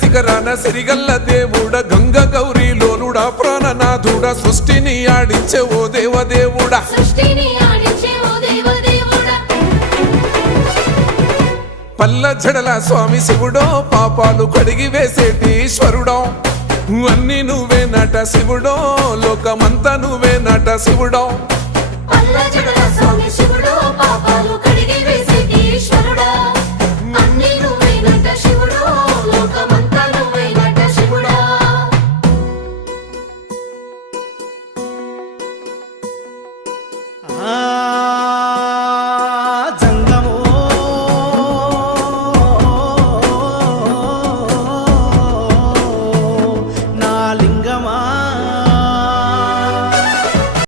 శిఖరాన సిరిగల్ల దేవుడ గంగ గౌరీ లోలుడా ప్రాణనాథుడ సృష్టిని ఆడించే ఓ దేవదేవుడా పల్ల జడల స్వామి శివుడో పాపాలు కడిగి వేసేటి ఈశ్వరుడో అన్ని నువ్వే నట శివుడో లోకమంతా నువ్వే నట శివుడో పల్ల జడల స్వామి శివుడో పాపాలు కడిగి